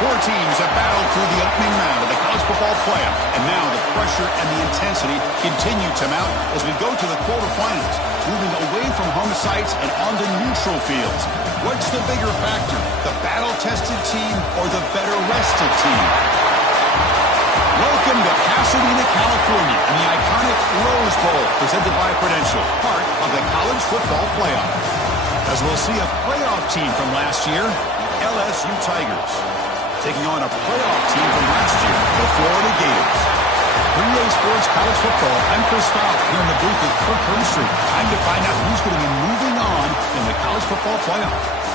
Four teams have battled through the opening round of the college football playoff, and now the pressure and the intensity continue to mount as we go to the quarterfinals, moving away from home sites and onto neutral fields. What's the bigger factor, the battle-tested team or the better-rested team? Welcome to Pasadena, California, and the iconic Rose Bowl, presented by Prudential, part of the college football playoff. As we'll see a playoff team from last year, the LSU Tigers, taking on a playoff team from last year, the Florida Gators. 3A Sports College Football, I'm Chris Fowler here in the booth with Kirk Hermstreet. Time to find out who's going to be moving on in the college football playoff.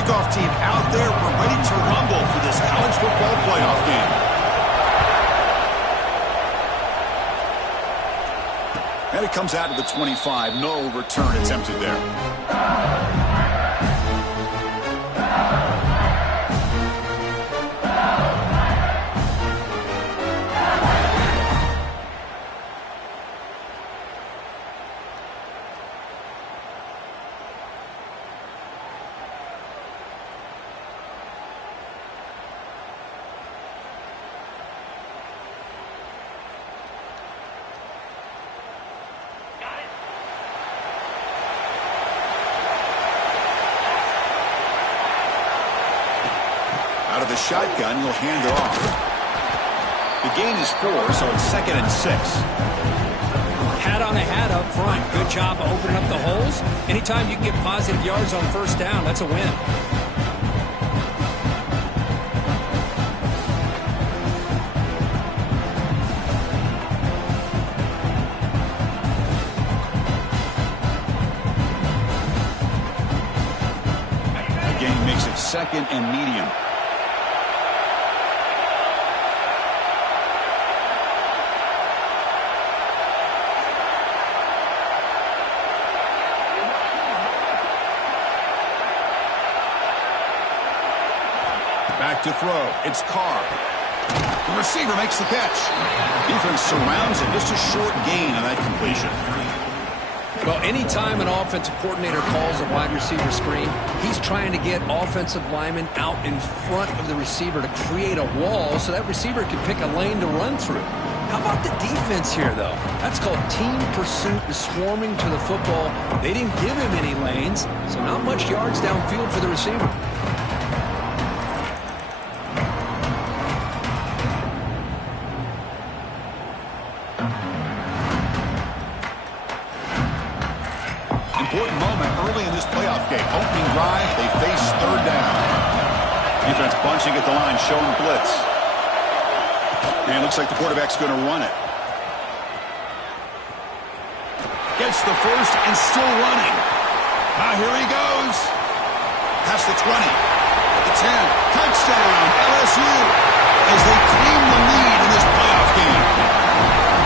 Kickoff team out there. We're ready to rumble for this college football playoff game. And it comes out to the 25. No return attempted there. Out of the shotgun, he'll hand it off. The gain is 4, so it's 2nd and 6. Hat on a hat up front. Good job opening up the holes. Anytime you can get positive yards on first down, that's a win. The gain makes it 2nd and medium. Back to throw. It's Carr. The receiver makes the catch. Defense surrounds him. Just a short gain on that completion. Well, anytime an offensive coordinator calls a wide receiver screen, he's trying to get offensive linemen out in front of the receiver to create a wall so that receiver can pick a lane to run through. How about the defense here, though? That's called team pursuit and swarming to the football. They didn't give him any lanes, so not much yards downfield for the receiver. Important moment early in this playoff game. Opening drive, they face 3rd down. Defense bunching at the line, showing blitz. And it looks like the quarterback's going to run it. Gets the first and still running. Now here he goes. Past the 20. At the 10. Touchdown, LSU. As they claim the lead in this playoff game.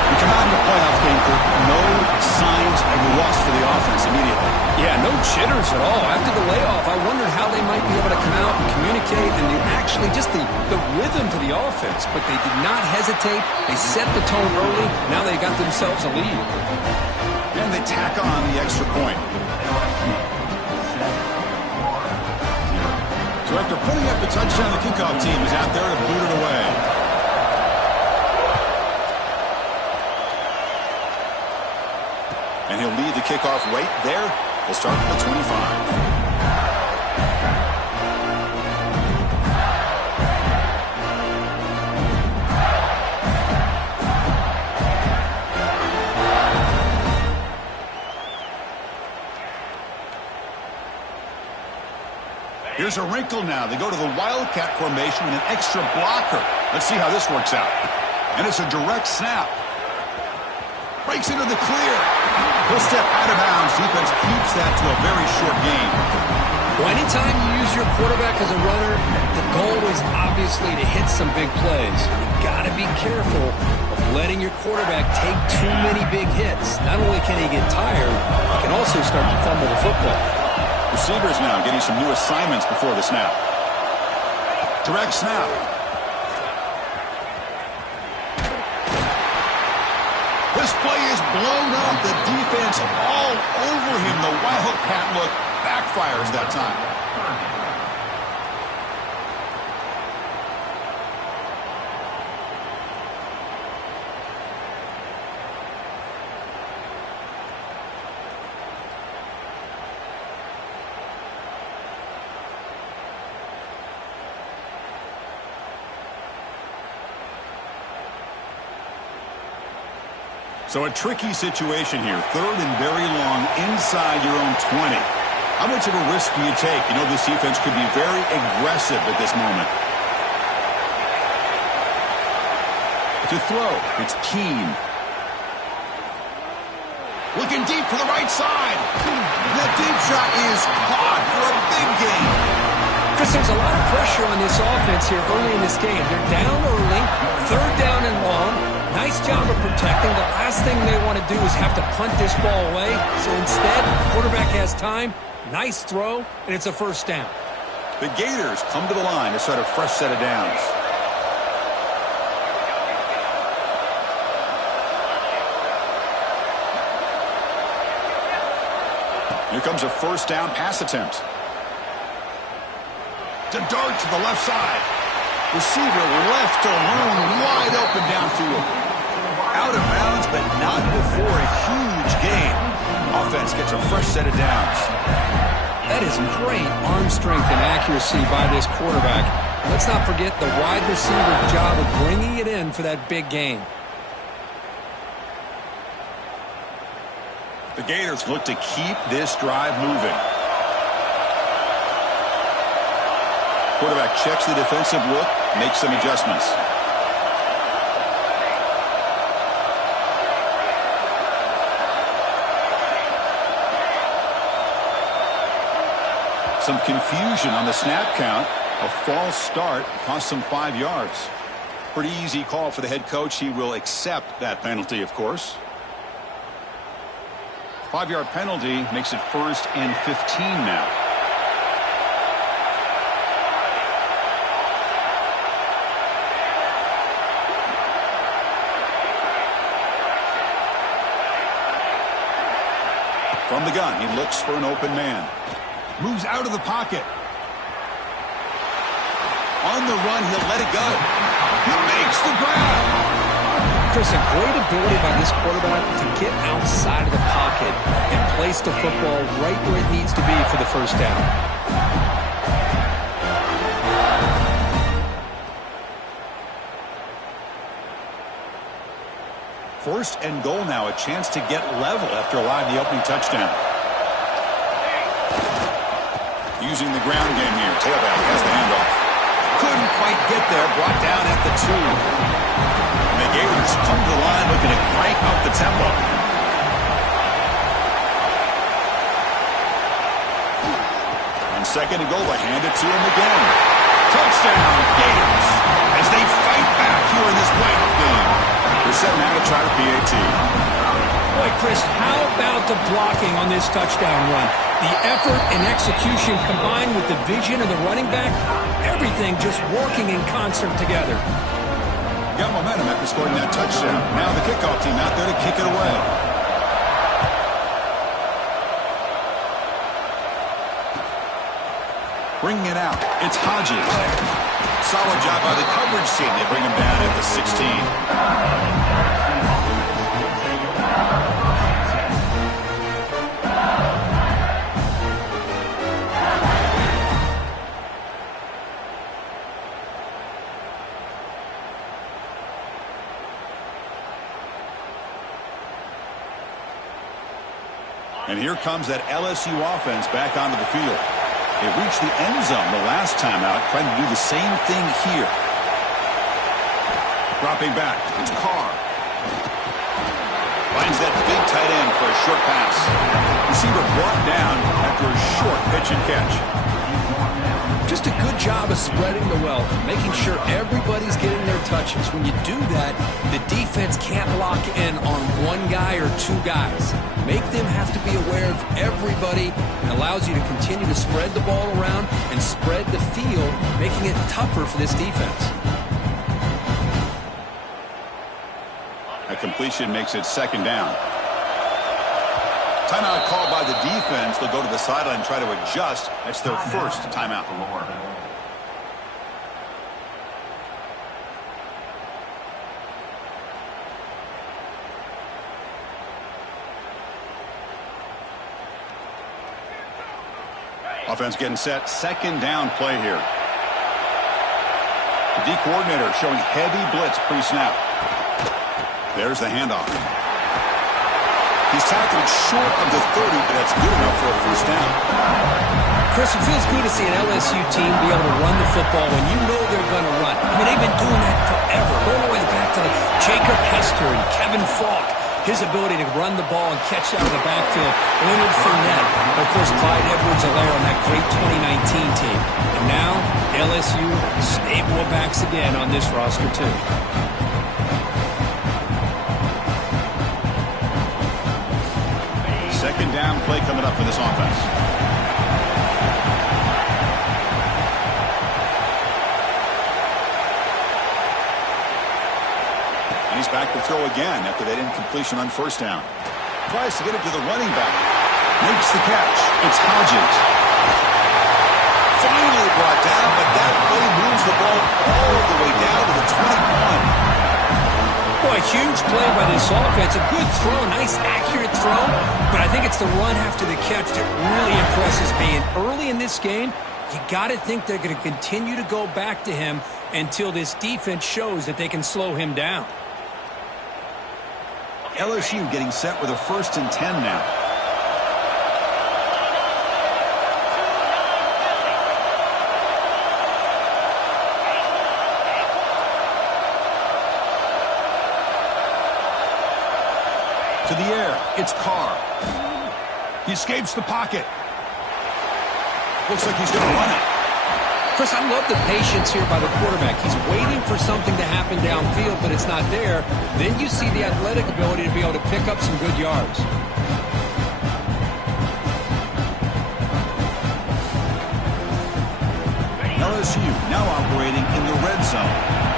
We come out in the playoff game for no signs of rust for the offense immediately. Yeah, no jitters at all. After the layoff, I wondered how they might be able to come out and communicate and actually just the rhythm to the offense. But they did not hesitate. They set the tone early. Now they got themselves a lead. And they tack on the extra point. So after putting up the touchdown, the kickoff team is out there to boot it away. And he'll lead the kickoff right there. He'll start from the 25. Here's a wrinkle now. They go to the Wildcat formation with an extra blocker. Let's see how this works out. And it's a direct snap. Breaks into the clear. He'll step out of bounds. Defense keeps that to a very short gain. Well, anytime you use your quarterback as a runner, the goal is obviously to hit some big plays. You've got to be careful of letting your quarterback take too many big hits. Not only can he get tired, he can also start to fumble the football. Receivers now getting some new assignments before the snap. Direct snap. This play is blown up. The defense all over him. The wildcat look backfires that time. So a tricky situation here. 3rd and very long inside your own 20. How much of a risk do you take? You know, this defense could be very aggressive at this moment. To throw, it's Keene. Looking deep for the right side. The deep shot is caught for a big gain. Chris, there's a lot of pressure on this offense here early in this game. They're down early, 3rd down and long. Nice job of protecting. The last thing they want to do is have to punt this ball away. So instead, the quarterback has time. Nice throw, and it's a 1st down. The Gators come to the line to start a fresh set of downs. Here comes a 1st down pass attempt. To dart to the left side. Receiver left alone, wide open downfield. Out of bounds, but not before a huge gain. Offense gets a fresh set of downs. That is great arm strength and accuracy by this quarterback. Let's not forget the wide receiver's job of bringing it in for that big gain. The Gators look to keep this drive moving. Quarterback checks the defensive look, makes some adjustments. Some confusion on the snap count. A false start cost them 5 yards. Pretty easy call for the head coach. He will accept that penalty, of course. 5-yard penalty makes it 1st and 15 now. From the gun, he looks for an open man. Moves out of the pocket. On the run, he'll let it go. He makes the grab. Chris, a great ability by this quarterback to get outside of the pocket and place the football right where it needs to be for the 1st down. 1st and goal now, a chance to get level after allowing the opening touchdown. Using the ground game here. Tailback has the handoff. Couldn't quite get there. Brought down at the 2. And the Gators come to the line looking to crank up the tempo. On 2nd and goal, they hand it to him again. Touchdown, Gators, as they fight back here in this playoff game. They're set now to try to PAT. Boy, Chris, how about the blocking on this touchdown run? The effort and execution combined with the vision of the running back, everything just working in concert together. Got momentum after scoring that touchdown. Now the kickoff team out there to kick it away. Bringing it out, it's Hodges. Solid job by the coverage team. They bring him down at the 16. And here comes that LSU offense back onto the field. They reached the end zone the last time out, trying to do the same thing here. Dropping back, it's Carr. Finds that big tight end for a short pass. Receiver brought down after a short pitch pitch and catch. Just a good job of spreading the wealth, making sure everybody's getting their touches. When you do that, the defense can't lock in on one guy or two guys. Make them have to be aware of everybody, and allows you to continue to spread the ball around and spread the field, making it tougher for this defense. A completion makes it second down. Timeout called by the defense. They'll go to the sideline and try to adjust. That's their first timeout. Offense getting set. Second down play here. The D coordinator showing heavy blitz pre-snap. There's the handoff. He's tackled short of the 30, but that's good enough for a first down. Chris, it feels good to see an LSU team be able to run the football when you know they're going to run. I mean, they've been doing that forever. Going all the way back to Jacob Hester and Kevin Falk. His ability to run the ball and catch out of the backfield. Leonard Fournette. And of course, Clyde Edwards-Helaire on that great 2019 team. And now, LSU stable of backs again on this roster, too. Second down play coming up for this offense. And he's back to throw again after that incompletion on first down. Tries to get it to the running back. Makes the catch. It's Hodges. Finally brought down, but that play moves the ball all the way down to the 21. Boy, huge play by this offense. A good throw, nice accurate throw. But I think it's the run after the catch that really impresses me. And early in this game, you got to think they're going to continue to go back to him until this defense shows that they can slow him down. LSU getting set with a 1st and 10 now. To the air, it's Carr. He escapes the pocket. Looks like he's going to run it. Chris, I love the patience here by the quarterback. He's waiting for something to happen downfield, but it's not there. Then you see the athletic ability to be able to pick up some good yards. LSU now operating in the red zone.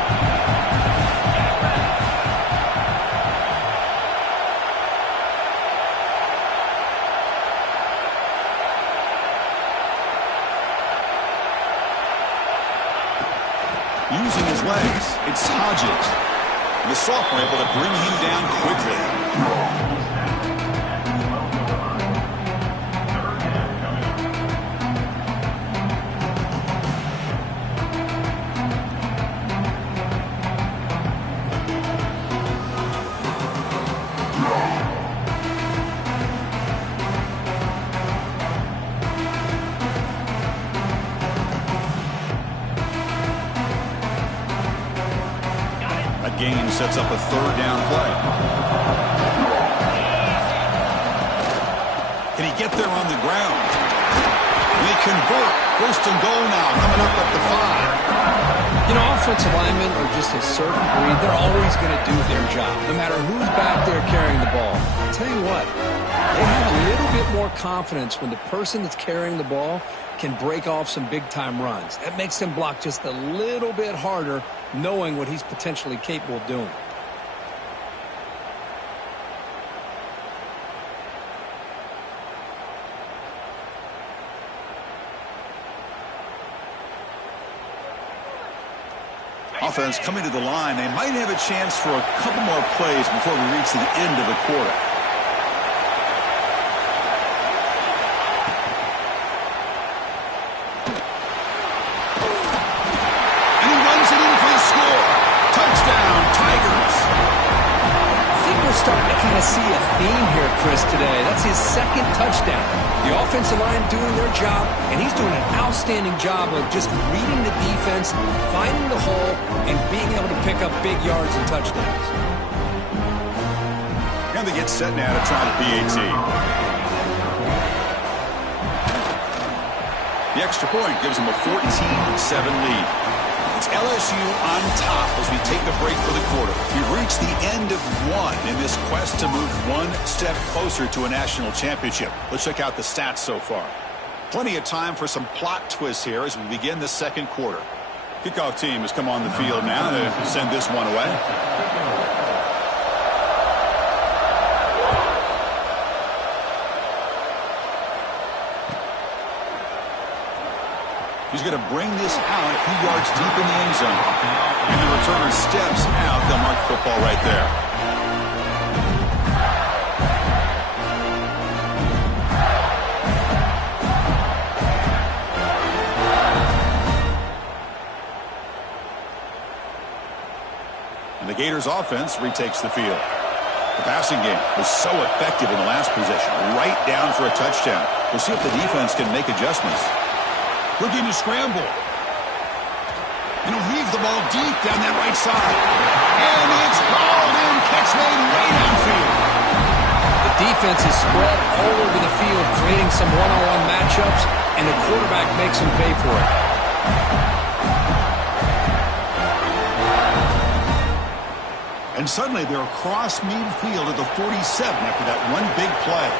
Using his legs, it's Hodges. The sophomore able to bring him down quickly. Gain sets up a 3rd down play. Can he get there on the ground? They convert. 1st and goal now, coming up at the 5. You know, offensive linemen are just a certain breed. They're always going to do their job, no matter who's back there carrying the ball. I'll tell you what, they have a little bit more confidence when the person that's carrying the ball can break off some big-time runs. That makes them block just a little bit harder, knowing what he's potentially capable of doing. Offense coming to the line. They might have a chance for a couple more plays before we reach the end of the quarter. And he runs it in for the score. Touchdown, Tigers. I think we're starting to kind of see a theme here, Chris, today. That's his 2nd touchdown. The offensive line doing their job, and he's doing an outstanding job of just reading the defense, finding the hole, and being able to pick up big yards and touchdowns. And they get set now to try the PAT. The extra point gives them a 14-7 lead. It's LSU on top as we take a break for the quarter. We've reached the end of one in this quest to move one step closer to a national championship. Let's check out the stats so far. Plenty of time for some plot twists here as we begin the second quarter. Kickoff team has come on the field now to send this one away. He's going to bring this out a few yards deep in the end zone. And the returner steps out. They'll mark the football right there. And the Gators offense retakes the field. The passing game was so effective in the last possession. Right down for a touchdown. We'll see if the defense can make adjustments. Looking to scramble. And he'll heave the ball deep down that right side. And it's hauled in. Catch made way downfield. The defense is spread all over the field, creating some one-on-one matchups, and the quarterback makes them pay for it. And suddenly they're across midfield at the 47 after that one big play.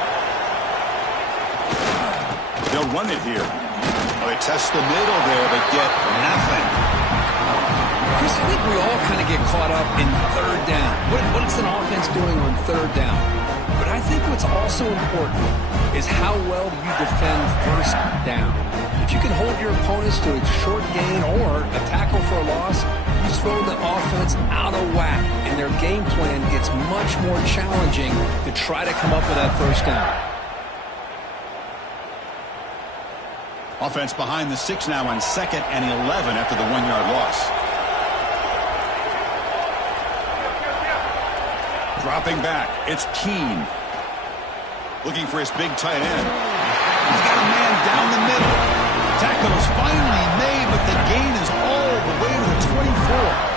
They'll run it here. They test the middle there, but get nothing. Chris, I think we all kind of get caught up in third down. What is an offense doing on third down? But I think what's also important is how well you defend first down. If you can hold your opponents to a short gain or a tackle for a loss, you throw the offense out of whack, and their game plan gets much more challenging to try to come up with that first down. Offense behind the 6 now on 2nd and 11 after the 1-yard loss. Dropping back, it's Keene. Looking for his big tight end. He's got a man down the middle. Tackle is finally made, but the gain is all the way to the 24.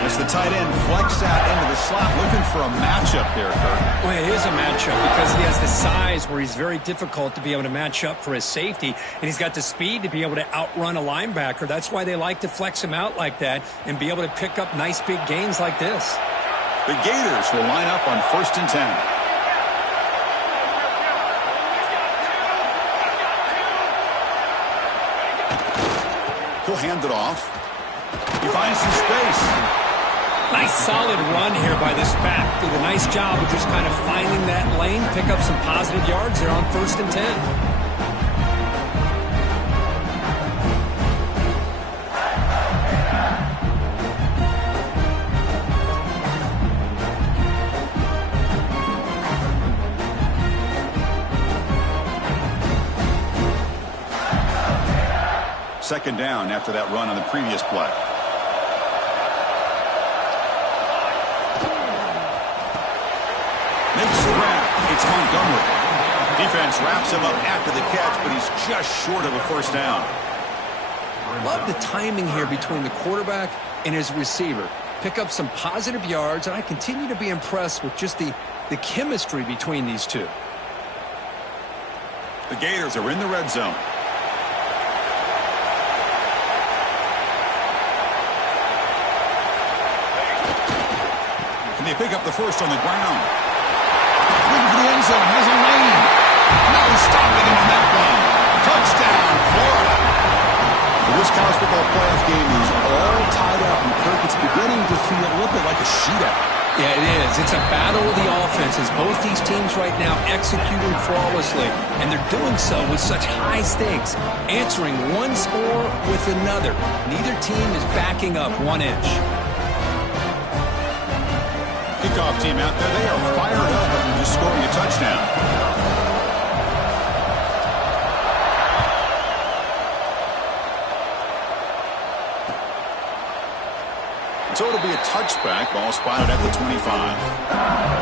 As the tight end flex out into the slot, looking for a matchup there, Kurt. Well, it is a matchup because he has the size where he's very difficult to be able to match up for his safety, and he's got the speed to be able to outrun a linebacker. That's why they like to flex him out like that and be able to pick up nice big gains like this. The Gators will line up on 1st and 10. He'll hand it off. He finds some space. Nice solid run here by this back. Did a nice job of just kind of finding that lane, pick up some positive yards there on 1st and 10. Second down after that run on the previous play. Makes the grab. It's Montgomery. Defense wraps him up after the catch, but he's just short of a first down. Love the timing here between the quarterback and his receiver. Pick up some positive yards, and I continue to be impressed with just the chemistry between these two. The Gators are in the red zone. Can they pick up the first on the ground? Looking for the end zone. Has a lane. No stopping him on that one. Touchdown, Florida. This college football playoff game is all tied up, and Kirk, it's beginning to feel a little bit like a shootout. Yeah, it is. It's a battle of the offenses. Both these teams right now executing flawlessly, and they're doing so with such high stakes, answering one score with another. Neither team is backing up 1 inch. Kickoff team out there, they are fired up after just scoring a touchdown. So it'll be a touchback, ball spotted at the 25.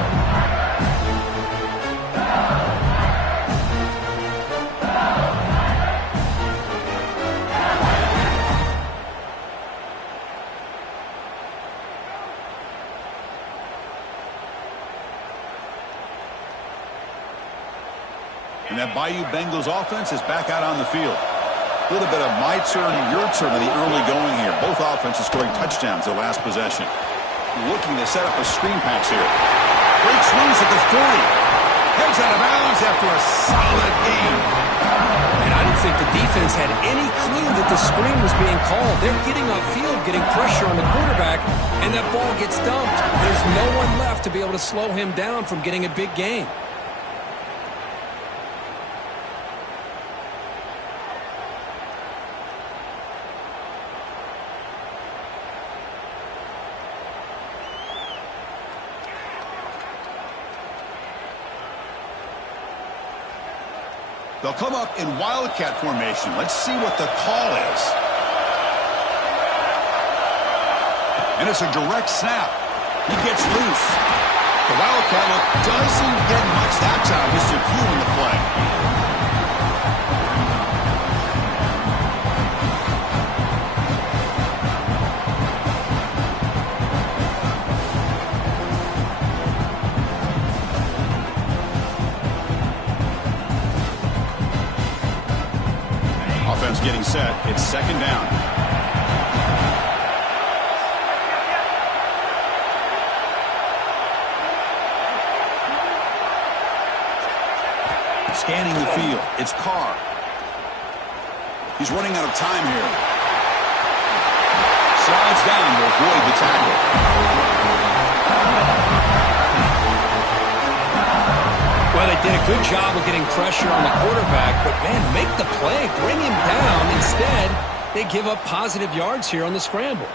And that Bayou Bengals offense is back out on the field. A little bit of my turn, your turn in the early going here. Both offenses scoring touchdowns their last possession. Looking to set up a screen pass here. Breaks loose at the 40. Heads out of bounds after a solid game. And I didn't think the defense had any clue that the screen was being called. They're getting upfield, getting pressure on the quarterback, and that ball gets dumped. There's no one left to be able to slow him down from getting a big gain. They'll come up in Wildcat formation. Let's see what the call is. And it's a direct snap. He gets loose. The Wildcat look doesn't get much that time. Just a few in the play. Offense getting set. It's second down. Scanning the field. It's Carr. He's running out of time here. Slides down to avoid the tackle. Well, they did a good job of getting pressure on the quarterback, but, man, make the play. Bring him down. Instead, they give up positive yards here on the scramble.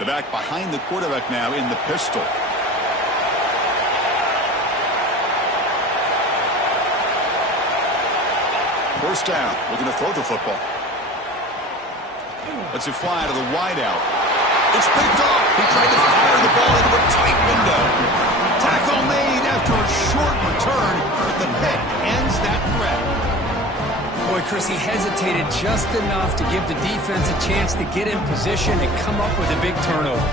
The back behind the quarterback now in the pistol. First down, looking to throw the football. Lets it fly to the wideout. It's picked off. He tried to fire the ball into a tight window. Tackle made after a short return, but the pick ends that threat. Boy, Chris, he hesitated just enough to give the defense a chance to get in position and come up with a big turnover.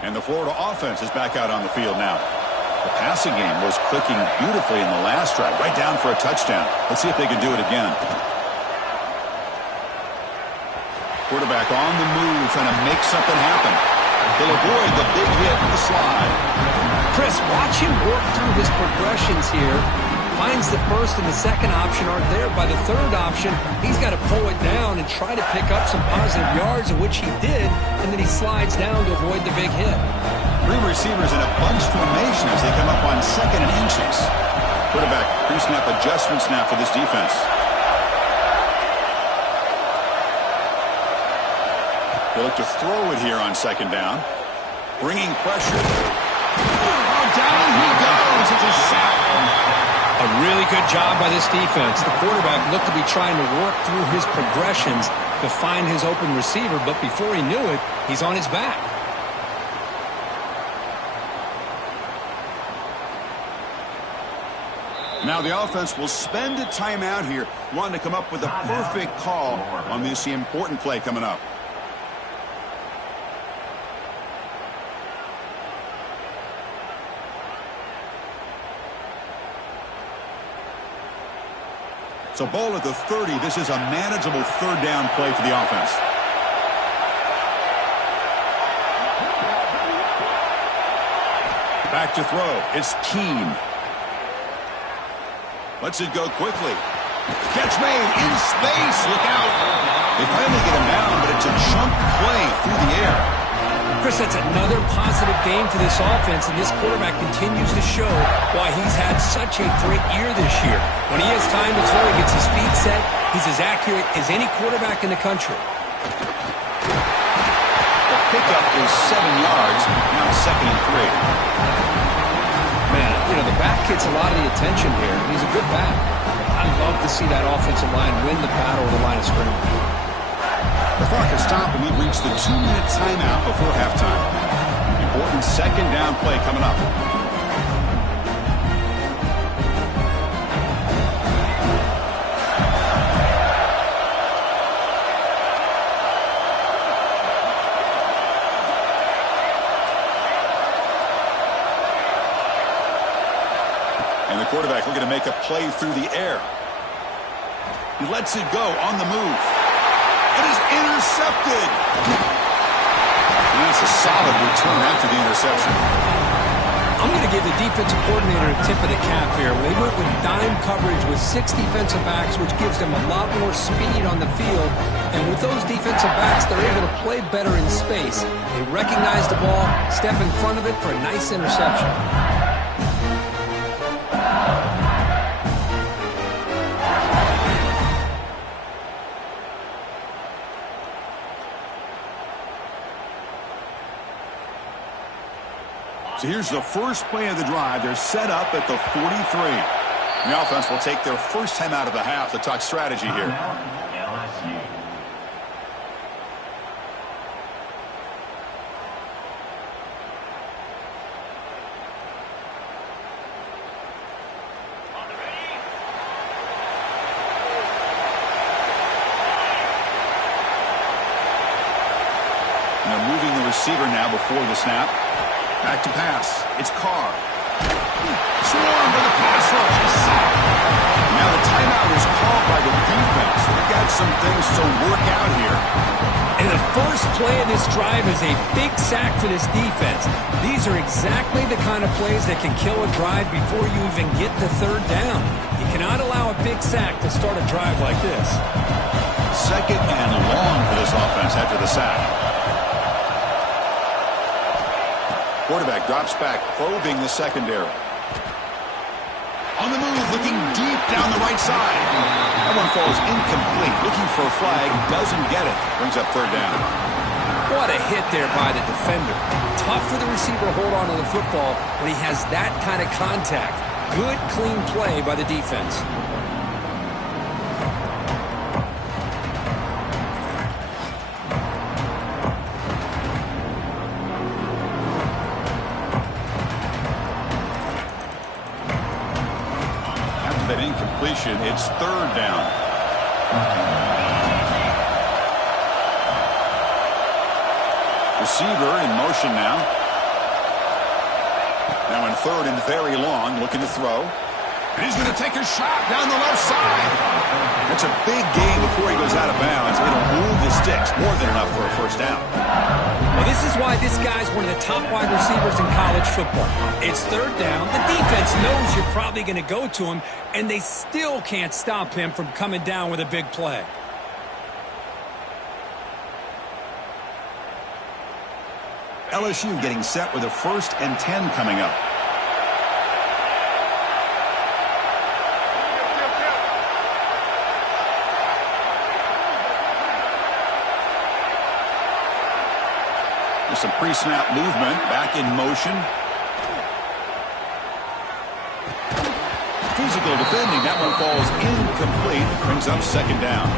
And the Florida offense is back out on the field now. The passing game was clicking beautifully in the last drive, right down for a touchdown. Let's see if they can do it again. Quarterback on the move, trying to make something happen. He'll avoid the big hit with the slide. Chris, watch him work through his progressions here. Finds the first and the second option aren't there. By the third option, he's got to pull it down and try to pick up some positive yards, of which he did, and then he slides down to avoid the big hit. Three receivers in a bunch formation as they come up on second and inches. Quarterback pre-snap adjustment snap for this defense. They look to throw it here on second down. Bringing pressure. Oh, down he goes. It's a sack. A really good job by this defense. The quarterback looked to be trying to work through his progressions to find his open receiver, but before he knew it, he's on his back. Now the offense will spend a timeout here, wanting to come up with a perfect call on this important play coming up. So ball at the 30. This is a manageable third down play for the offense. Back to throw. It's Keene. Lets it go quickly. Catch made in space. Look out. They finally get him down, but it's a chunk play through the air. Chris, that's another positive game for this offense, and this quarterback continues to show why he's had such a great year this year. When he has time to throw, he gets his feet set. He's as accurate as any quarterback in the country. The pickup is 7 yards, now second and 3. Man, you know, the back gets a lot of the attention here. He's a good back. I love to see that offensive line win the battle of the line of scrimmage. The clock has stopped, and we've reached the 2-minute timeout before halftime. Important second down play coming up. And the quarterback looking to make a play through the air. He lets it go on the move. It is intercepted. And that's a solid return after the interception. I'm going to give the defensive coordinator a tip of the cap here. They went with dime coverage with 6 defensive backs, which gives them a lot more speed on the field. And with those defensive backs, they're able to play better in space. They recognize the ball, step in front of it for a nice interception. So here's the first play of the drive. They're set up at the 43. The offense will take their first time out of the half to talk strategy here. And they're moving the receiver now before the snap. Back to pass. It's Carr. Swarm for the pass rush. Now the timeout is called by the defense. They've got some things to work out here. And the first play of this drive is a big sack for this defense. These are exactly the kind of plays that can kill a drive before you even get the third down. You cannot allow a big sack to start a drive like this. Second and long for this offense after the sack. Quarterback drops back, probing the secondary. On the move, looking deep down the right side. That one falls incomplete. Looking for a flag, doesn't get it. Brings up third down. What a hit there by the defender. Tough for the receiver to hold on to the football when he has that kind of contact. Good, clean play by the defense. That incompletion, it's third down. Receiver in motion now. Now in third and very long, looking to throw. And he's going to take a shot down the left side. That's a big gain before he goes out of bounds. It'll move the sticks, more than enough for a first down. Well, this is why this guy's one of the top wide receivers in college football. It's third down. The defense knows you're probably going to go to him, and they still can't stop him from coming down with a big play. LSU getting set with a 1st and 10 coming up. There's some pre-snap movement, back in motion. Physical defending, that one falls incomplete. Brings up second down.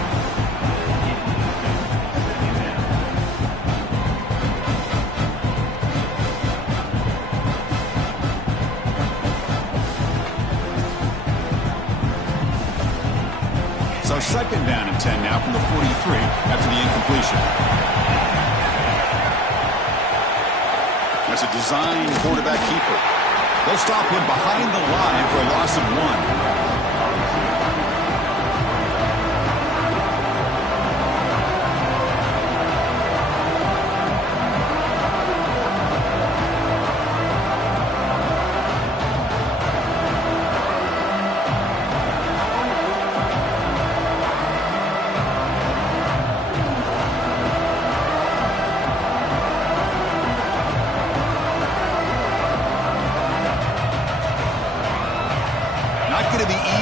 So second down and 10 now from the 43 after the incompletion. That's a design quarterback keeper. They'll stop him behind the line for a loss of 1.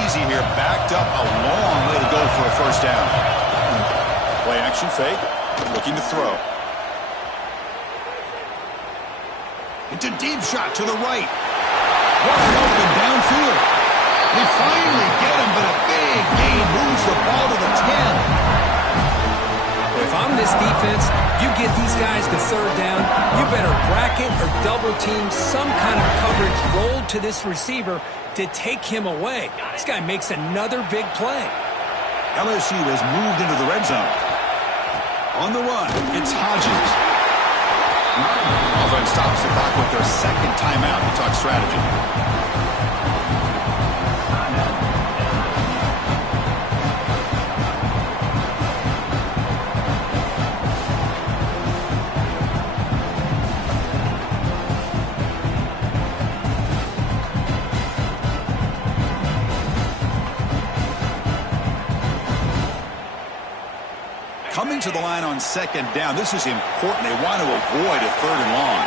Here, backed up a long way to go for a first down. Play action fake, looking to throw. It's a deep shot to the right. Wide open downfield. They finally get him, but a big gain moves the ball to the 10. If I'm this defense, you get these guys to third down, you better bracket or double team some kind of coverage rolled to this receiver to take him away. This guy makes another big play. LSU has moved into the red zone. On the run, it's Hodges. Offense stops the clock with their second timeout to talk strategy. Coming to the line on second down. This is important. They want to avoid a third and long.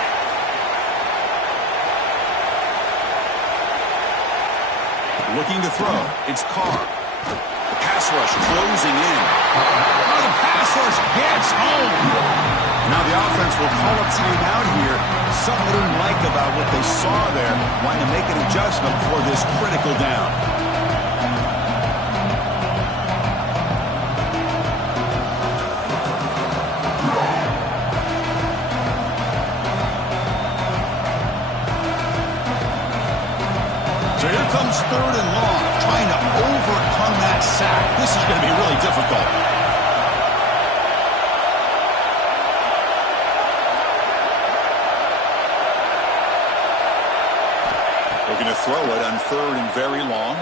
Looking to throw. It's Carr. The pass rush closing in. Oh, the pass rush gets home. Now the offense will call a timeout here. Something they didn't like about what they saw there. Wanting to make an adjustment for this critical down. So here comes third and long, trying to overcome that sack. This is going to be really difficult. Looking to throw it on third and very long.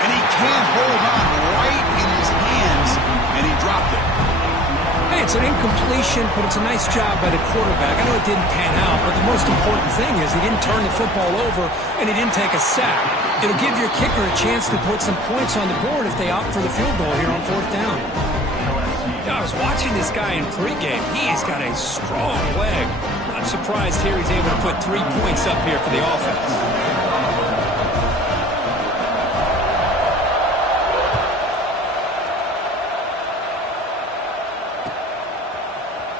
And he can't hold on right in his hands, and he dropped it. Hey, it's an incompletion, but it's a nice job by the quarterback. I know it didn't pan out, but the most important thing is he didn't turn the football over and he didn't take a sack. It'll give your kicker a chance to put some points on the board if they opt for the field goal here on fourth down. I was watching this guy in pregame. He's got a strong leg. I'm surprised here he's able to put 3 points up here for the offense.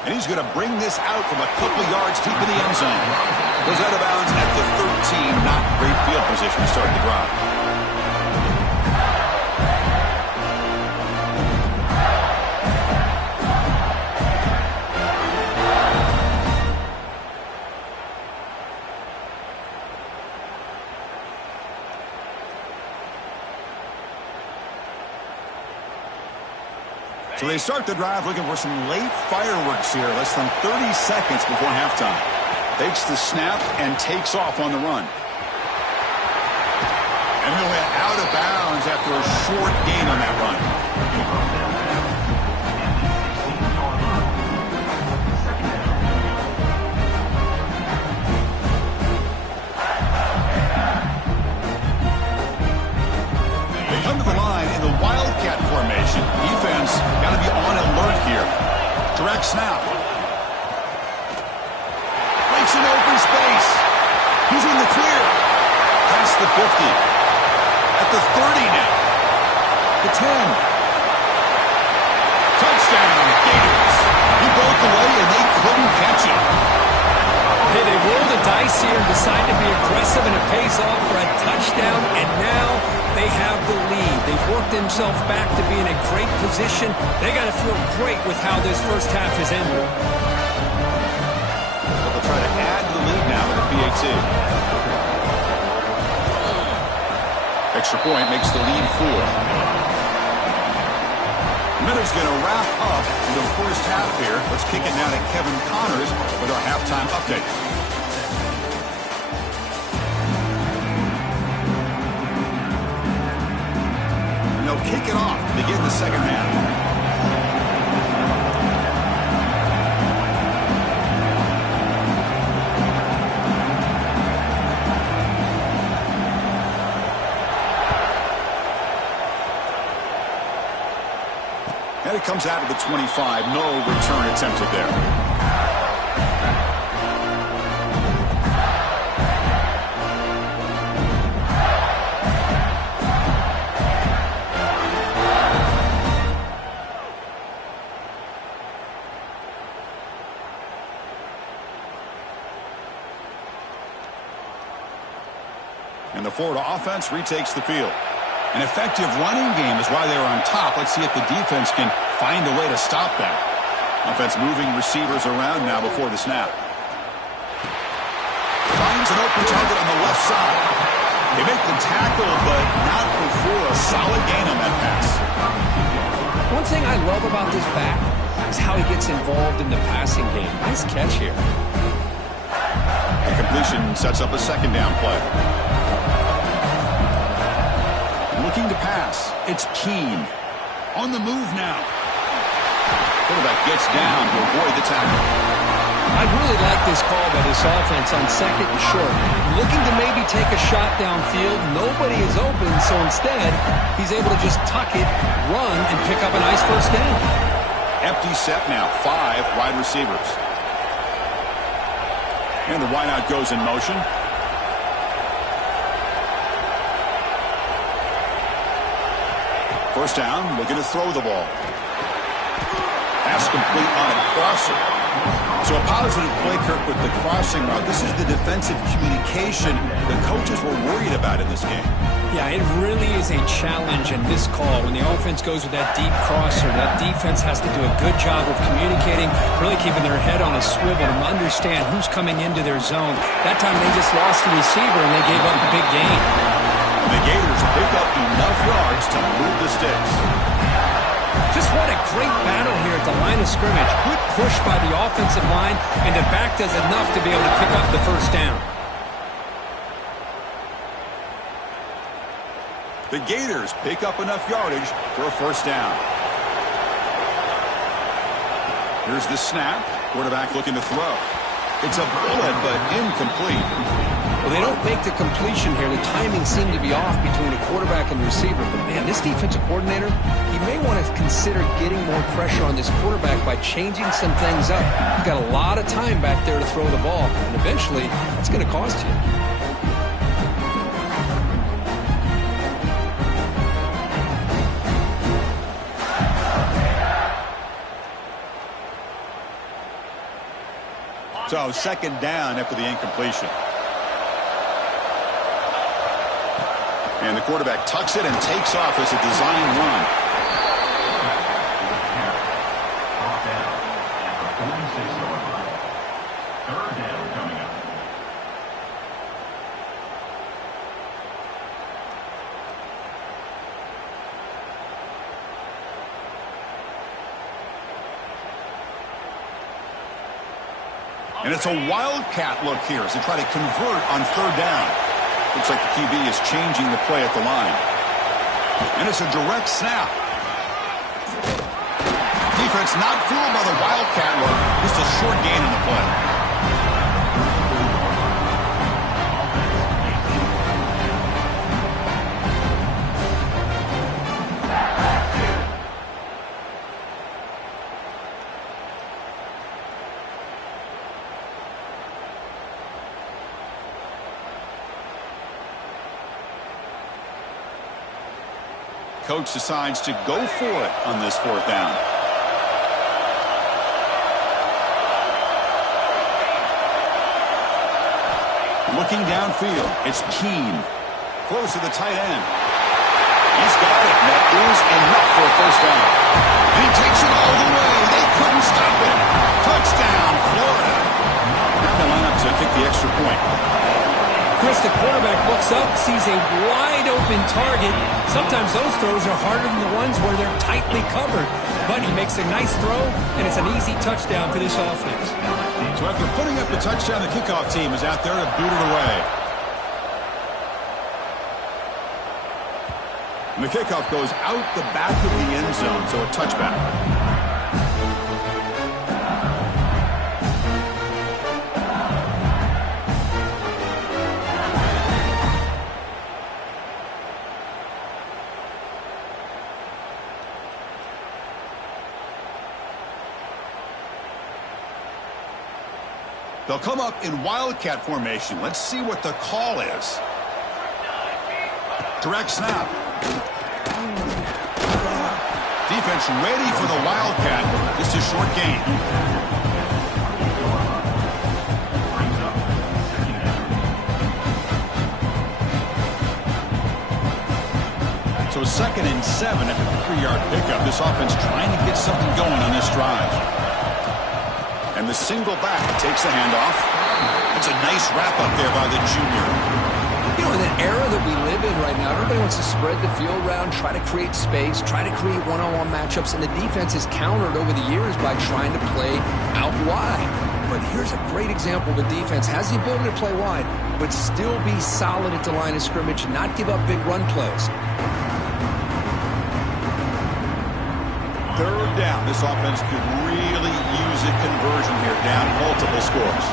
And he's going to bring this out from a couple yards deep in the end zone. Goes out of bounds at the 13. Not great field position to start the drive. So they start the drive looking for some late fireworks here. Less than 30 seconds before halftime. Takes the snap and takes off on the run. And he went out of bounds after a short gain on that run. Come to the line in the Wildcat formation. Defense got to be on alert here. Direct snap. Breaks in open space. He's in the clear. Past the 50. At the 30 now. The 10. Touchdown, Gators. He broke away and they couldn't catch him. Hey, they roll the dice here and decide to be aggressive, and it pays off for a touchdown, and now they have the lead. They've worked themselves back to be in a great position. They got to feel great with how this first half is ended. Well, they'll try to add to the lead now with a PAT. Extra point makes the lead 4. Minute's going to wrap up the first half here. Let's kick it now to Kevin Connors with our halftime update. And they'll kick it off to begin the second half. And it comes out of the 25. No return attempted there. And the Florida offense retakes the field. An effective running game is why they're on top. Let's see if the defense can find a way to stop that. Offense moving receivers around now before the snap. Finds an open target on the left side. They make the tackle, but not before a solid gain on that pass. One thing I love about this back is how he gets involved in the passing game. Nice catch here. The completion sets up a second down play. Looking to pass. It's Keene. On the move now. Quarterback gets down to avoid the tackle. I really like this call by this offense on second and short. Looking to maybe take a shot downfield. Nobody is open, so instead, he's able to just tuck it, run, and pick up a nice first down. Empty set now. 5 wide receivers. And the wideout goes in motion. First down, looking to throw the ball. Pass complete on a crosser. So a positive play, Kirk, with the crossing route. This is the defensive communication the coaches were worried about in this game. Yeah, it really is a challenge in this call. When the offense goes with that deep crosser, that defense has to do a good job of communicating, really keeping their head on a swivel to understand who's coming into their zone. That time they just lost the receiver and they gave up a big gain. The Gators pick up enough yards to move the sticks. Just what a great battle here at the line of scrimmage. Good push by the offensive line, and the back does enough to be able to pick up the first down. The Gators pick up enough yardage for a first down. Here's the snap. Quarterback looking to throw. It's a bullet, but incomplete. Well, they don't make the completion here. The timing seemed to be off between a quarterback and receiver. But, man, this defensive coordinator, he may want to consider getting more pressure on this quarterback by changing some things up. You've got a lot of time back there to throw the ball, and eventually it's going to cost you. So second down after the incompletion. And the quarterback tucks it and takes off as a design run. Third down coming up. And it's a wildcat look here as they try to convert on third down. Looks like the QB is changing the play at the line. And it's a direct snap. Defense not fooled by the wildcat look. Just a short gain in the play. Coach decides to go for it on this fourth down. Looking downfield, it's Keene. Close to the tight end. He's got it. That is enough for a first down. And he takes it all the way. They couldn't stop it. Touchdown, Florida. Now they line up to kick the extra point. Chris, the quarterback looks up, sees a wide-open target. Sometimes those throws are harder than the ones where they're tightly covered. But he makes a nice throw, and it's an easy touchdown for this offense. So after putting up the touchdown, the kickoff team is out there to boot it away. And the kickoff goes out the back of the end zone, so a touchback. They'll come up in wildcat formation. Let's see what the call is. Direct snap. Defense ready for the wildcat. Just a short gain. So 2nd and 7 after the 3-yard pickup. This offense trying to get something going on this drive. And the single back takes the handoff. It's a nice wrap up there by the junior. You know, in the era that we live in right now, everybody wants to spread the field around, try to create space, try to create one-on-one matchups, and the defense is countered over the years by trying to play out wide. But here's a great example. The defense has the ability to play wide, but still be solid at the line of scrimmage, not give up big run plays. 3rd down. This offense could really use a conversion here, down multiple scores.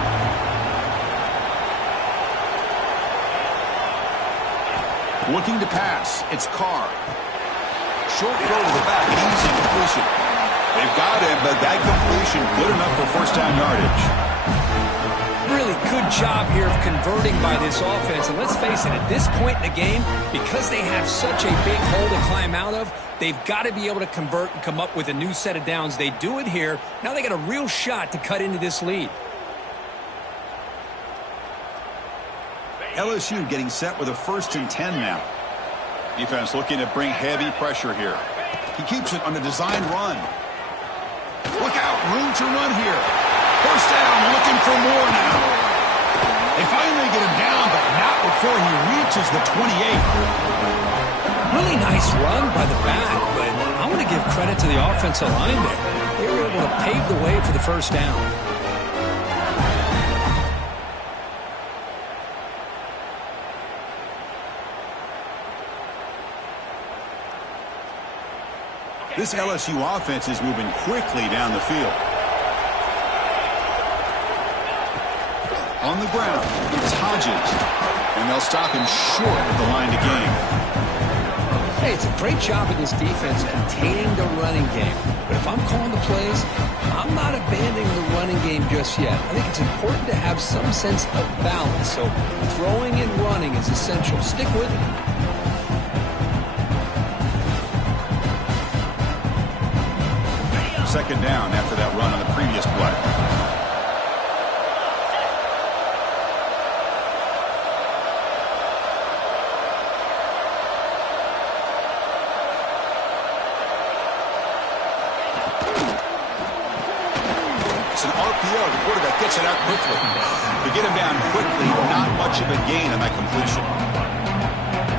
Looking to pass. It's Carr. Short throw to the back. Easy completion. They've got him, but that completion good enough for 1st down yardage. Really good job here of converting by this offense. And let's face it, at this point in the game, because they have such a big hole to climb out of, they've got to be able to convert and come up with a new set of downs. They do it here. Now they got a real shot to cut into this lead. LSU getting set with a 1st and 10 now. Defense looking to bring heavy pressure here. He keeps it on a design run. Look out, room to run here. 1st down, looking for more now. They finally get him down, but not before he reaches the 28. Really nice run by the back, but I want to give credit to the offensive line there. They were able to pave the way for the 1st down. This LSU offense is moving quickly down the field. On the ground, it's Hodges. And they'll stop him short at the line to gain. Hey, it's a great job of this defense containing the running game. But if I'm calling the plays, I'm not abandoning the running game just yet. I think it's important to have some sense of balance. So throwing and running is essential. Stick with it. Second down after that run on the previous play. It's an RPO. The quarterback gets it out quickly. To get him down quickly, not much of a gain on that completion.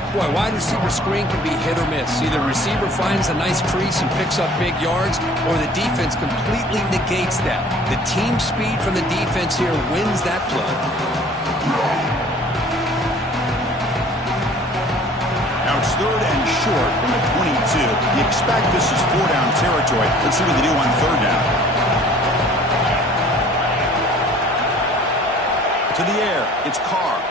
Boy, wide receiver screen can be hit or miss. Either receiver finds a nice crease and picks up big yards, or the defense completely negates that. The team speed from the defense here wins that play. Now it's 3rd and short from the 22. You expect this is 4-down territory. Let's see what they do on 3rd down. To the air, it's Carr.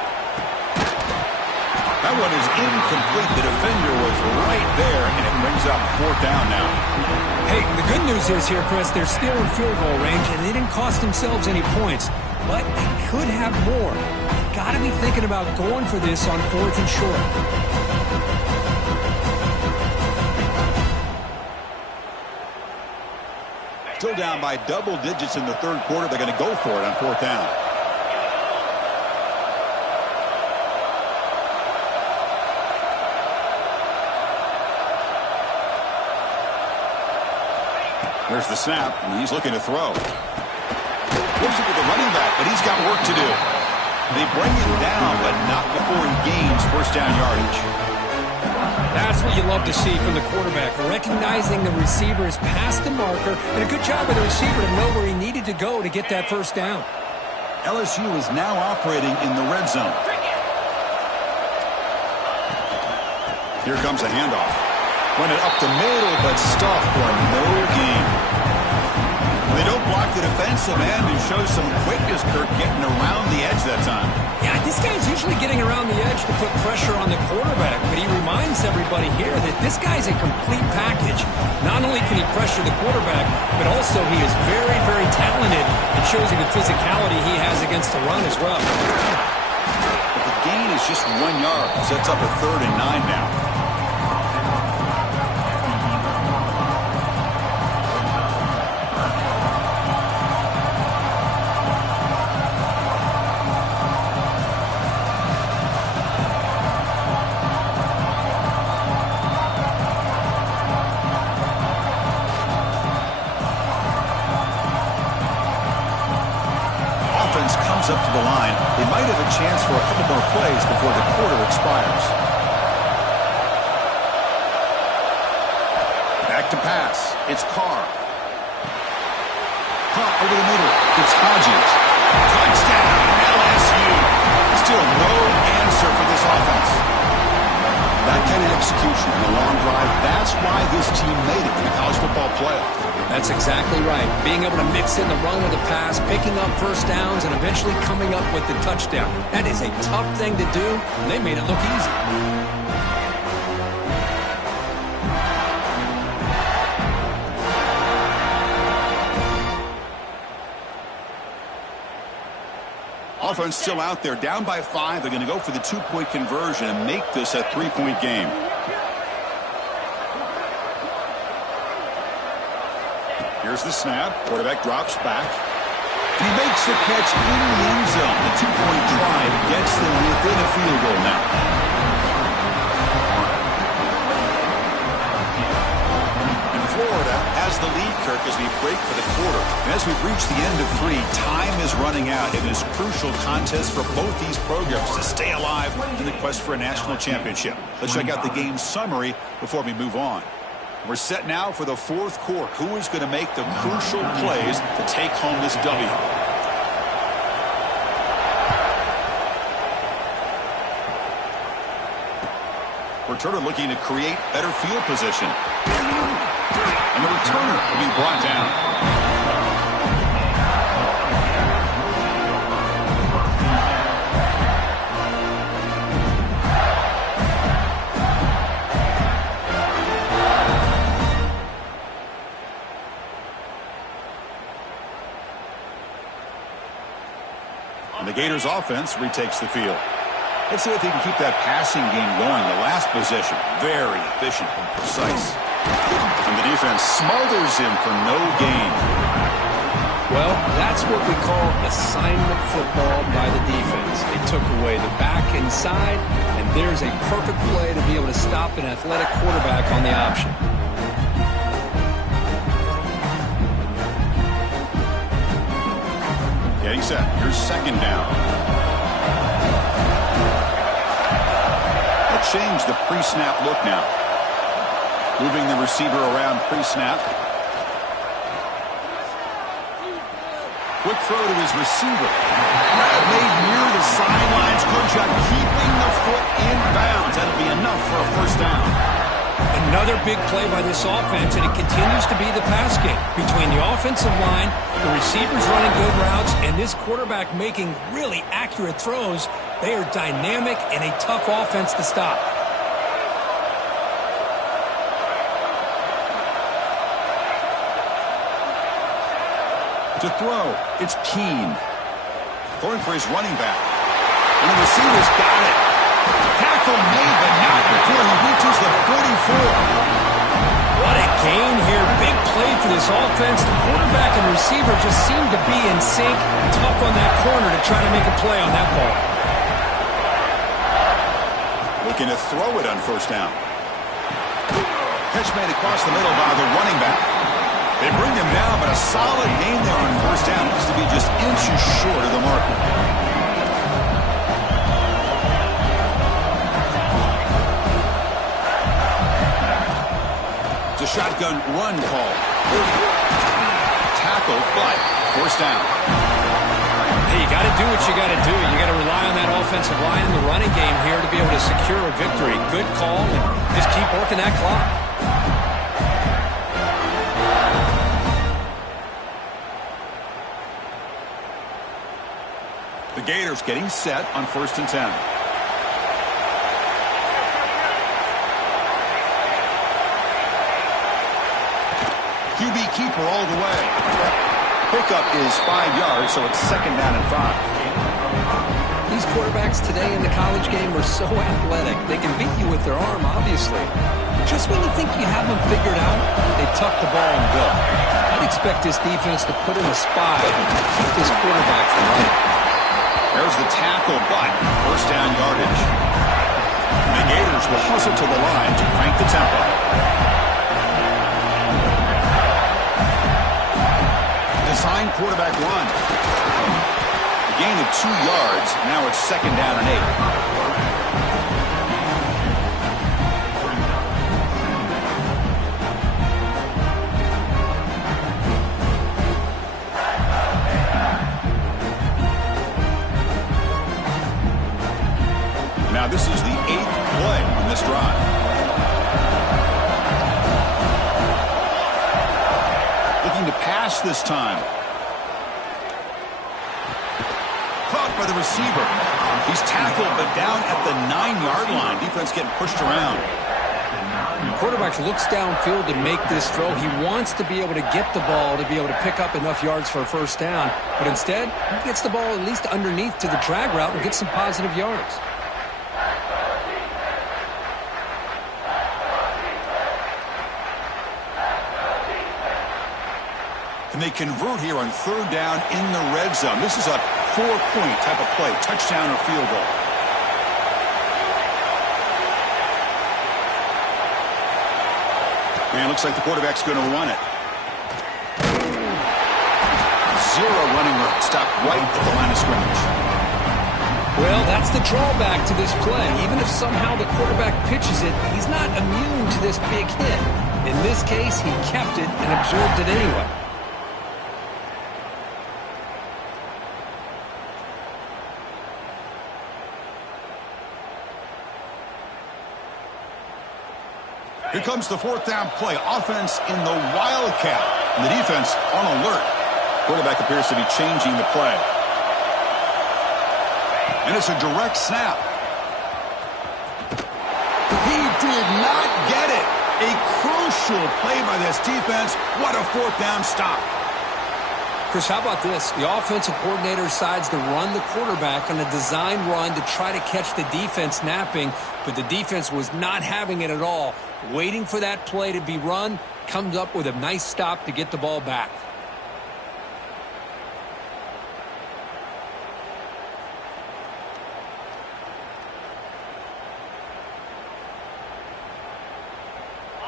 That one is incomplete. The defender was right there, and it brings up 4th down now. Hey, the good news is here, Chris, they're still in field goal range, and they didn't cost themselves any points. But they could have more. You've got to be thinking about going for this on 4th and short. Still down by double digits in the 3rd quarter. They're going to go for it on 4th down. There's the snap, and he's looking to throw. Looks it with the running back, but he's got work to do. They bring him down, but not before he gains 1st down yardage. That's what you love to see from the quarterback, recognizing the receiver is past the marker, and a good job by the receiver to know where he needed to go to get that 1st down. LSU is now operating in the red zone. Here comes a handoff. Run it up the middle, but stuffed for no gain. They don't block the defensive end and show some quickness, Kirk, getting around the edge that time. Yeah, this guy's usually getting around the edge to put pressure on the quarterback, but he reminds everybody here that this guy's a complete package. Not only can he pressure the quarterback, but also he is very, very talented and shows you the physicality he has against the run as well. But the gain is just 1 yard. Sets up a 3rd and 9 now. comes up to the line. They might have a chance for a couple more plays before the quarter expires. Back to pass. It's Carr. Caught over the middle. It's Hodges. Touchdown, LSU. Still no answer for this offense. That kind of execution and a long drive, that's why this team made it in the college football playoff. That's exactly right. Being able to mix in the run with the pass, picking up first downs, and eventually coming up with the touchdown. That is a tough thing to do, and they made it look easy. Offense still out there, down by 5. They're going to go for the 2-point conversion and make this a 3-point game. Here's the snap. Quarterback drops back. And he makes the catch in the end zone. The 2-point try gets them within a field goal now. Florida has the lead, Kirk, as we break for the quarter. And as we've reached the end of 3, time is running out. It is a crucial contest for both these programs to stay alive in the quest for a national championship. Let's check out the game summary before we move on. We're set now for the 4th quarter. Who is going to make the crucial plays to take home this W? Returner looking to create better field position. And the returner will be brought down. And the Gators offense retakes the field. Let's see if they can keep that passing game going. The last possession, very efficient and precise. And the defense smothers him for no gain. Well, that's what we call assignment football by the defense. They took away the back inside, and there's a perfect play to be able to stop an athletic quarterback on the option. Getting set. Here's 2nd down. They'll change the pre-snap look now. Moving the receiver around pre-snap. Quick throw to his receiver. Grab made near the sidelines. Kojak keeping the foot in bounds. That'll be enough for a 1st down. Another big play by this offense, and it continues to be the pass game. Between the offensive line, the receivers running good routes, and this quarterback making really accurate throws, they are dynamic and a tough offense to stop. To throw, it's Keene. Going for his running back. And the receiver's got it. Tackle made, but not before he reaches the 44. What a gain here. Big play for this offense. The quarterback and receiver just seem to be in sync. Tough on that corner to try to make a play on that ball. Looking to throw it on 1st down. Catch made across the middle by the running back. They bring him down, but a solid gain there on 1st down. Looks to be just inches short of the marker. It's a shotgun run call. Tackle, but 1st down. Hey, you got to do what you got to do. You got to rely on that offensive line in the running game here to be able to secure a victory. Good call, and just keep working that clock. The Gators getting set on 1st and 10. QB keeper all the way. Pickup is 5 yards, so it's 2nd down and 5. These quarterbacks today in the college game are so athletic. They can beat you with their arm, obviously. Just when you think you have them figured out, they tuck the ball and go. I'd expect this defense to put in a spy and keep this quarterback from running. There's the tackle, but 1st down yardage. The Gators will hustle to the line to crank the tempo. Design quarterback run. gain of 2 yards. Now it's 2nd down and 8. Now this is the 8th play on this drive. Looking to pass this time. Caught by the receiver. He's tackled, but down at the 9-yard line. Defense getting pushed around. The quarterback looks downfield to make this throw. He wants to be able to get the ball to be able to pick up enough yards for a first down. But instead, he gets the ball at least underneath to the drag route and gets some positive yards. And they convert here on 3rd down in the red zone. This is a 4-point type of play, touchdown or field goal. Man, looks like the quarterback's going to run it. 0 running room, stopped right at the line of scrimmage. Well, that's the drawback to this play. Even if somehow the quarterback pitches it, he's not immune to this big hit. In this case, he kept it and absorbed it anyway. Here comes the 4th down play. Offense in the wildcat. And the defense on alert. Quarterback appears to be changing the play. And it's a direct snap. He did not get it. A crucial play by this defense. What a 4th down stop. Chris, how about this? The offensive coordinator decides to run the quarterback on a design run to try to catch the defense napping, but the defense was not having it at all. Waiting for that play to be run, comes up with a nice stop to get the ball back.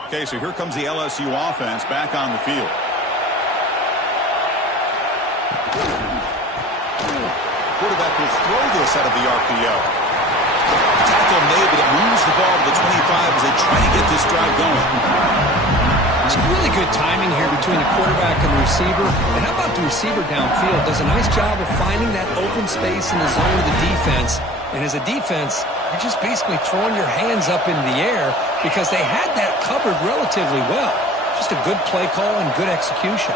Okay, so here comes the LSU offense back on the field. Quarterback will throw this out of the RPO. Tackle made, but it moves the ball to the 25 as they try to get this drive going. It's really good timing here between the quarterback and the receiver. And how about the receiver downfield? Does a nice job of finding that open space in the zone of the defense. And as a defense, you're just basically throwing your hands up into the air because they had that covered relatively well. Just a good play call and good execution.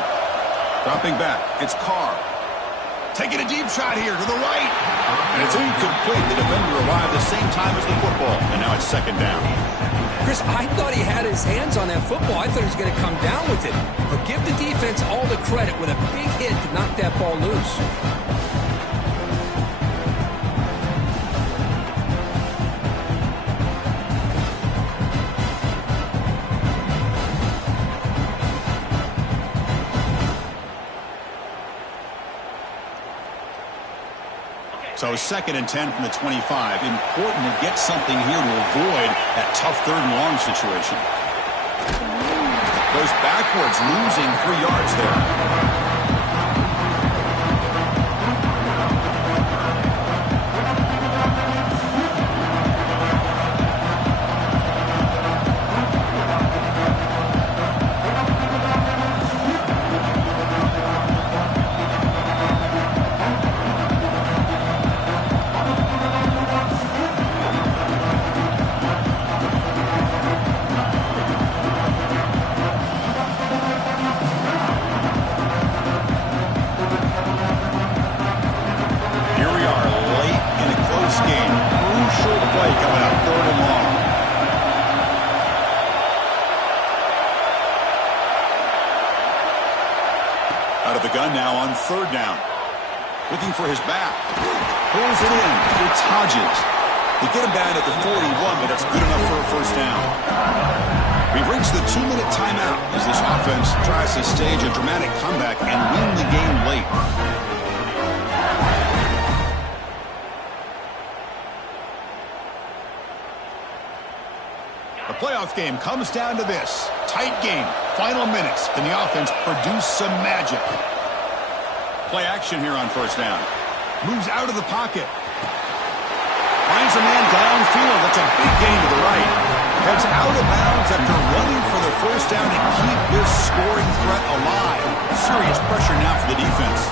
Dropping back, it's Carr. Taking a deep shot here to the right. And it's incomplete. The defender arrived the same time as the football. And now it's 2nd down. Chris, I thought he had his hands on that football. I thought he was going to come down with it. But give the defense all the credit with a big hit to knock that ball loose. So 2nd and 10 from the 25. Important to get something here to avoid that tough 3rd and long situation. Goes backwards, losing 3 yards there. Out of the gun now on 3rd down. Looking for his back. Pulls it in. It's Hodges. They get him down at the 41, but that's good enough for a first down. We've reached the 2-minute timeout as this offense tries to stage a dramatic comeback and win the game late. The playoff game comes down to this. Tight game. Final minutes. Can the offense produce some magic? Play action here on 1st down. Moves out of the pocket. Finds a man downfield. That's a big gain to the right. Heads out of bounds after running for the first down to keep this scoring threat alive. Serious pressure now for the defense.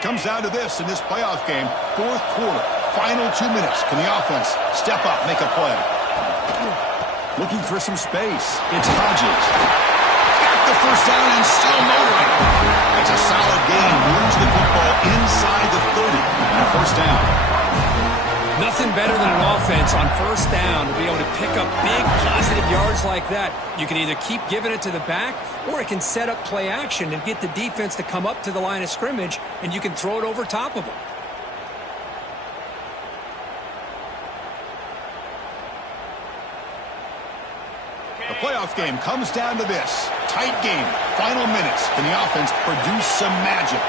Comes down to this in this playoff game. Fourth quarter, final 2 minutes. Can the offense step up, make a play? Looking for some space. It's Hodges. Got the first down and still motoring. That's a solid gain. Moves the football inside the 30 and a first down. Nothing better than an offense on first down to be able to pick up big positive yards like that. You can either keep giving it to the back, or it can set up play action and get the defense to come up to the line of scrimmage, and you can throw it over top of them. The playoff game comes down to this. Tight game. Final minutes. Can the offense produce some magic?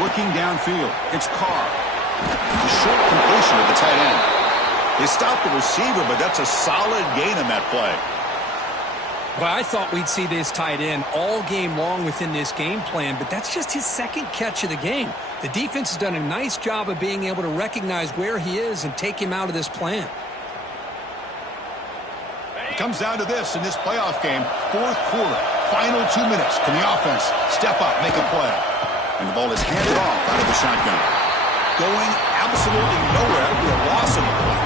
Looking downfield. It's Carr. A short completion of the tight end. They stopped the receiver, but that's a solid gain on that play. Well, I thought we'd see this tight end all game long within this game plan, but that's just his second catch of the game. The defense has done a nice job of being able to recognize where he is and take him out of this plan. It comes down to this in this playoff game. Fourth quarter, final 2 minutes. Can the offense step up, make a play? And the ball is handed off out of the shotgun. Going absolutely nowhere. That'll be a loss of a play.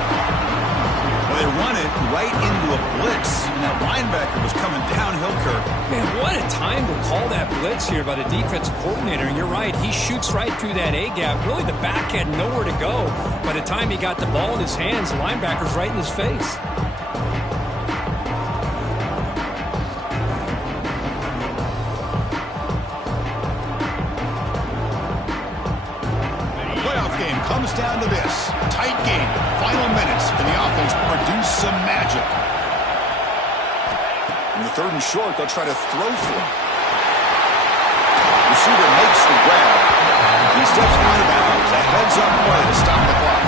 Well, they run it right into a blitz, and that linebacker was coming downhill, Kirk. Man, what a time to call that blitz here by the defensive coordinator. And you're right, he shoots right through that A-gap. Really, the back had nowhere to go. By the time he got the ball in his hands, the linebacker's right in his face. Game comes down to this. Tight game. Final minutes. Can the offense produce some magic? In the third and short, they'll try to throw for it. Receiver makes the grab. He steps out of bounds. A heads-up play to stop the clock.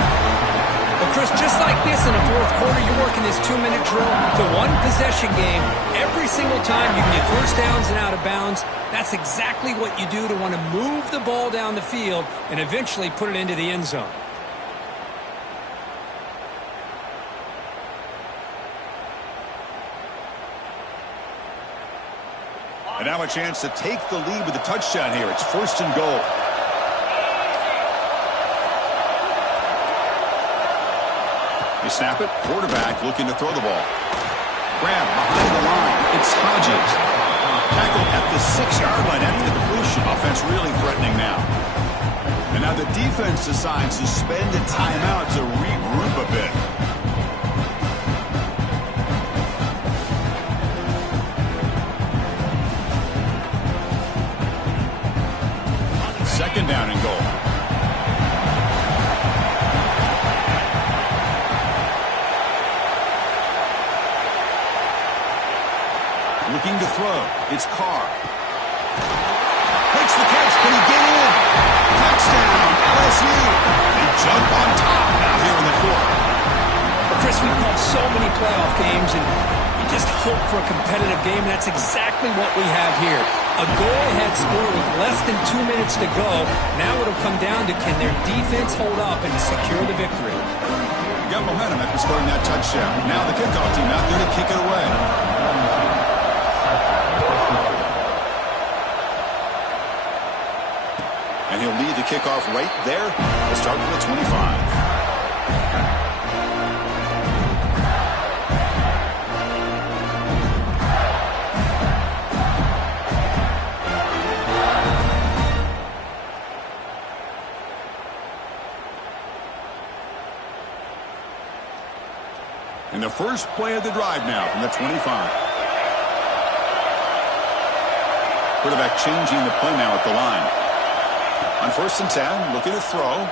Well, Chris, just like this in the fourth quarter, you're working this 2-minute drill. It's a one-possession game. Every single time you can get first downs and out of bounds. That's exactly what you do to want to move the ball down the field and eventually put it into the end zone. And now a chance to take the lead with a touchdown here. It's first and goal. They snap it. Quarterback looking to throw the ball. Grab behind the line. It's Hodges. Tackled at the 6-yard line after the completion. Offense really threatening now. And now the defense decides to spend a timeout to regroup a bit. Second down and goal. Looking to throw. It's Carr. Makes the catch. Can he get in? Touchdown, LSU. They jump on top now here in the fourth. Well, Chris, we've called so many playoff games, and you just hope for a competitive game, and that's exactly what we have here. A goal-ahead score with less than 2 minutes to go. Now it'll come down to can their defense hold up and secure the victory. You got momentum after scoring that touchdown. Now the kickoff team out there to kick it away. And he'll lead the kickoff right there. We'll start with the 25. And the first play of the drive now from the 25. Quarterback changing the play now at the line. On first and 10, looking to throw.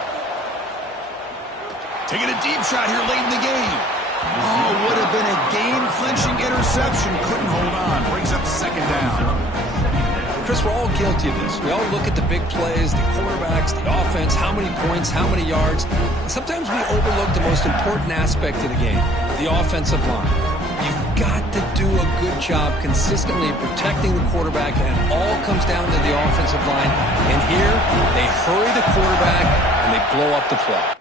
Taking a deep shot here late in the game. Oh, would have been a game-clinching interception. Couldn't hold on. Brings up second down. Chris, we're all guilty of this. We all look at the big plays, the quarterbacks, the offense, how many points, how many yards. And sometimes we overlook the most important aspect of the game, the offensive line. You've got to do a good job consistently protecting the quarterback, and it all comes down to the offensive line. And here, they hurry the quarterback, and they blow up the play.